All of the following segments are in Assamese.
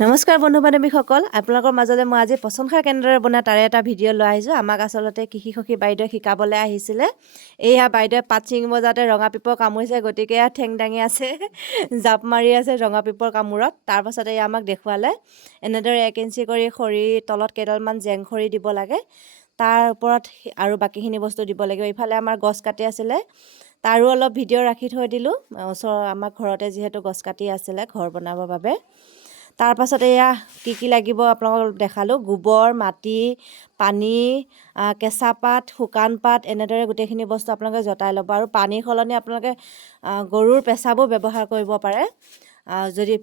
নমস্কাৰ বন্ধু বান্ধৱীসকল, আপোনালোকৰ মাজলৈ মই আজি পচন সাৰ কেনেদৰে বনায় তাৰে এটা ভিডিঅ' লৈ আহিছোঁ। আমাক আচলতে কৃষি সখী বাইদেৱে শিকাবলৈ আহিছিলে। এয়া বাইদেৱে পাত ছিঙিব যাওঁতে ৰঙা পিপৰ কামুৰিছে, গতিকে ঠেং দাঙি আছে, জাপ মাৰি আছে ৰঙা পিপৰ কামোৰত। তাৰপাছতে এয়া আমাক দেখুৱালে এনেদৰে 1 ইঞ্চি কৰি খৰি তলত কেইডালমান জেং খৰি দিব লাগে, তাৰ ওপৰত আৰু বাকীখিনি বস্তু দিব লাগিব। ইফালে আমাৰ গছ কাটি আছিলে, তাৰো অলপ ভিডিঅ' ৰাখি থৈ দিলোঁ। ওচৰৰ আমাৰ ঘৰতে যিহেতু গছ কাটি আছিলে ঘৰ বনাবৰ বাবে। তাৰপাছত এয়া কি লাগিব আপোনালোকক দেখালোঁ। গোবৰ, মাটি, পানী, কেঁচা পাত, শুকান পাত, এনেদৰে গোটেইখিনি বস্তু আপোনালোকে জটাই ল'ব। আৰু পানীৰ সলনি আপোনালোকে গৰুৰ পেচাবো ব্যৱহাৰ কৰিব পাৰে। যদি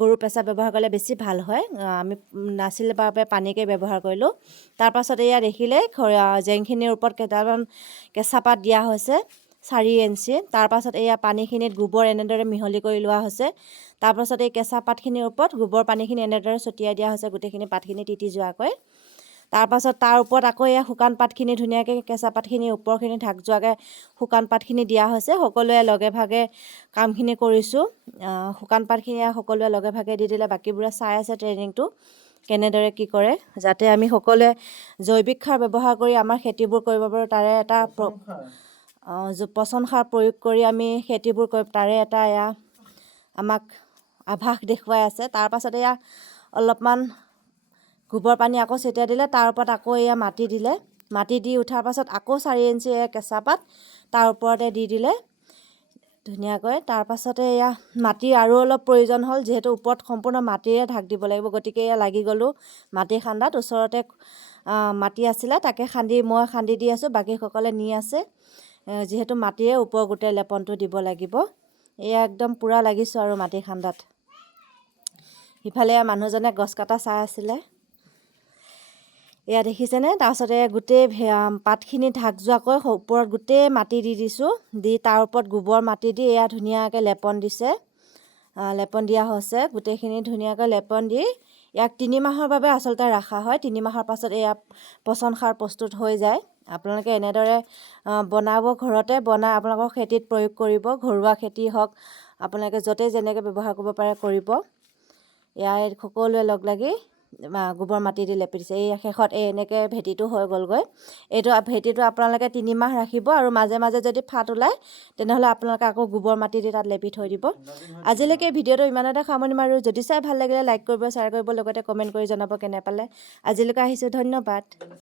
গৰুৰ পেচাব ব্যৱহাৰ কৰিলে বেছি ভাল হয়। আমি নাছিলে বাবে পানীকে ব্যৱহাৰ কৰিলোঁ। তাৰপাছত এয়া দেখিলে জেংখিনিৰ ওপৰত কেইটামান কেঁচা পাত দিয়া হৈছে 4 ইঞ্চি। তাৰপাছত এয়া পানীখিনিত গোবৰ এনেদৰে মিহলি কৰি লোৱা হৈছে। তাৰপাছত এই কেঁচা পাতখিনিৰ ওপৰত গোবৰ পানীখিনি এনেদৰে ছটিয়াই দিয়া হৈছে, গোটেইখিনি পাতখিনি তিতি যোৱাকৈ। তাৰপাছত তাৰ ওপৰত আকৌ এয়া শুকান পাতখিনি ধুনীয়াকৈ কেঁচা পাতখিনিৰ ওপৰখিনি ঢাক যোৱাকৈ শুকান পাতখিনি দিয়া হৈছে। সকলোৱে লগে ভাগে কামখিনি কৰিছোঁ। শুকান পাতখিনি সকলোৱে লগে ভাগে দি দিলে, বাকীবোৰে চাই আছে ট্ৰেইনিংটো কেনেদৰে কি কৰে, যাতে আমি সকলোৱে জৈৱিক সাৰ ব্যৱহাৰ কৰি আমাৰ খেতিবোৰ কৰিব পাৰোঁ। তাৰে এটা পচন সাৰ প্ৰয়োগ কৰি আমি খেতিবোৰ কৰিব, তাৰে এটা এয়া আমাক আভাস দেখুৱাই আছে। তাৰপাছত এয়া অলপমান গোবৰ পানী আকৌ ছটিয়াই দিলে, তাৰ ওপৰত আকৌ এয়া মাটি দিলে। মাটি দি উঠাৰ পাছত আকৌ 4 ইঞ্চি কেঁচা পাত তাৰ ওপৰতে দি দিলে ধুনীয়াকৈ। তাৰপাছতে এয়া মাটি আৰু অলপ প্ৰয়োজন হ'ল, যিহেতু ওপৰত সম্পূৰ্ণ মাটিৰে ঢাক দিব লাগিব, গতিকে এয়া লাগি গ'লোঁ মাটি খান্দাত। ওচৰতে মাটি আছিলে, তাকে মই খান্দি দি আছোঁ, বাকীসকলে নি আছে। যিহেতু মাটিৰে ওপৰ গোটেই লেপনটো দিব লাগিব। এয়া একদম পূৰা লাগিছোঁ আৰু মাটি খান্দাত। সিফালে মানুহজনে গছ কটা চাই আছিলে, এয়া দেখিছেনে। তাৰপাছতে গোটেই পাতখিনি ঢাক যোৱাকৈ ওপৰত গোটেই মাটি দি দিছোঁ, দি তাৰ ওপৰত গোবৰ মাটি দি এয়া ধুনীয়াকৈ লেপন দিছে, লেপন দিয়া হৈছে। গোটেইখিনি ধুনীয়াকৈ লেপন দি ইয়াক 3 মাহৰ বাবে আচলতে ৰখা হয়। 3 মাহৰ পাছত এয়া পচন সাৰ প্ৰস্তুত হৈ যায়। আপোনালোকে এনেদৰে বনাব, ঘৰতে বনাই আপোনালোকৰ খেতিত প্ৰয়োগ কৰিব। ঘৰুৱা খেতি হওক, আপোনালোকে য'তে যেনেকৈ ব্যৱহাৰ কৰিব পাৰে কৰিব। ইয়াৰ সকলোৱে লগ লাগি গোবৰ মাটি দি লেপি দিছে। এই শেষত এনেকৈ ভেটিটো হৈ গ'লগৈ। এইটো ভেটিটো আপোনালোকে 3 মাহ ৰাখিব, আৰু মাজে মাজে যদি ফাট ওলায় তেনেহ'লে আপোনালোকে আকৌ গোবৰ মাটি দি তাত লেপি থৈ দিব। আজিলৈকে ভিডিঅ'টো ইমানতে সামৰণি মাৰোঁ। যদি চাই ভাল লাগিলে লাইক কৰিব, শ্বেয়াৰ কৰিব, লগতে কমেণ্ট কৰি জনাব কেনে পালে। আজিলৈকে আহিছোঁ, ধন্যবাদ।